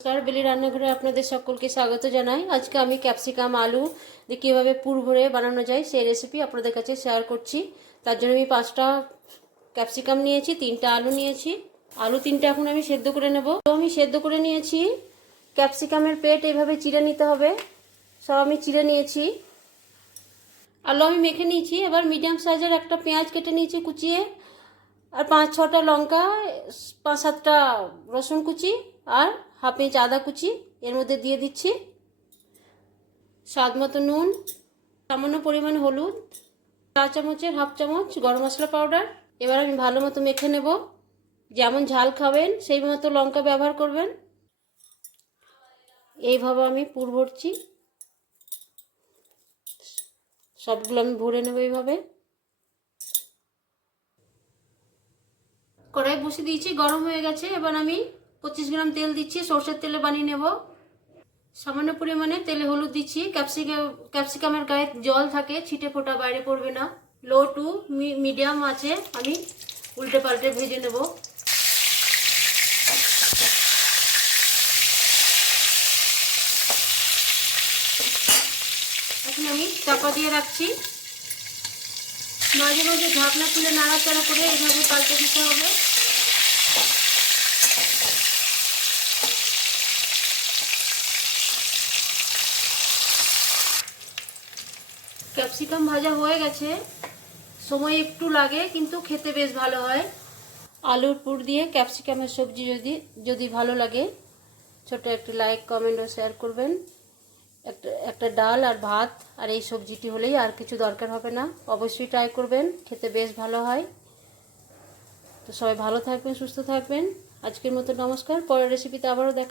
নমস্কার, বেলি রান্নাঘরে আপনাদের সকলকে স্বাগত জানাই। আজকে আমি ক্যাপসিকাম আলু দিয়ে কীভাবে পুর ভরে বানানো যায় সেই রেসিপি আপনাদের কাছে শেয়ার করছি। তার জন্য আমি 5টা ক্যাপসিকাম নিয়েছি, 3টা আলু নিয়েছি। আলু 3টা এখন আমি সেদ্ধ করে নেব। তো আমি সেদ্ধ করে নিয়েছি। ক্যাপসিকামের পেট এইভাবে চিড়ে নিতে হবে। সব আমি চিড়ে নিয়েছি। আলু আমি মেখে নিয়েছি। এবার মিডিয়াম সাইজের একটা পেঁয়াজ কেটে নিয়েছি কুচিয়ে, আর 5-6টা লঙ্কা, 5-7টা রসুন কুচি, আর হাফ ইঞ্চ আদা কুচি এর মধ্যে দিয়ে দিচ্ছি। স্বাদ মতো নুন, সামান্য পরিমাণ হলুদ, 4 চামচের হাফ চামচ গরম মশলা পাউডার। এবার আমি ভালো মতো মেখে নেব। যেমন ঝাল খাবেন সেই মতো লঙ্কা ব্যবহার করবেন। এইভাবে আমি পুর ভরছি। সবগুলো আমি ভরে নেব এইভাবে। কড়াই বসিয়ে দিয়েছি, গরম হয়ে গেছে। এবার আমি 25 গ্রাম তেল দিচ্ছি। সরষের তেলে বানিয়ে নেব। সামান্য পরিমাণে তেলে হলুদ দিচ্ছি। ক্যাপসিকামের গায়ে জল থাকে, ছিটে ফোটা বাইরে পড়বে না। লো টু মিডিয়াম আছে আমি উল্টে পাল্টে ভেজে নেব। এখন আমি চাপা দিয়ে রাখছি। মাঝে মাঝে ঢাকনা খুলে নাড়াচাড়া করে এইভাবে পাল্টে দিতে হবে। ক্যাপসিকাম ভাজা হয়ে গেছে। সময় একটু লাগে কিন্তু খেতে বেশ ভালো হয়। আলুর পুর দিয়ে ক্যাপসিকামের সবজি যদি ভালো লাগে, ছোট একটি লাইক, কমেন্ট ও শেয়ার করবেন। একটা ডাল আর ভাত আর এই সবজিটি হলেই আর কিছু দরকার হবে না। অবশ্যই ট্রাই করবেন, খেতে বেশ ভালো হয়। তো সবাই ভালো থাকবেন, সুস্থ থাকবেন। আজকের মতো নমস্কার। পরের রেসিপিতে আবারও দেখা।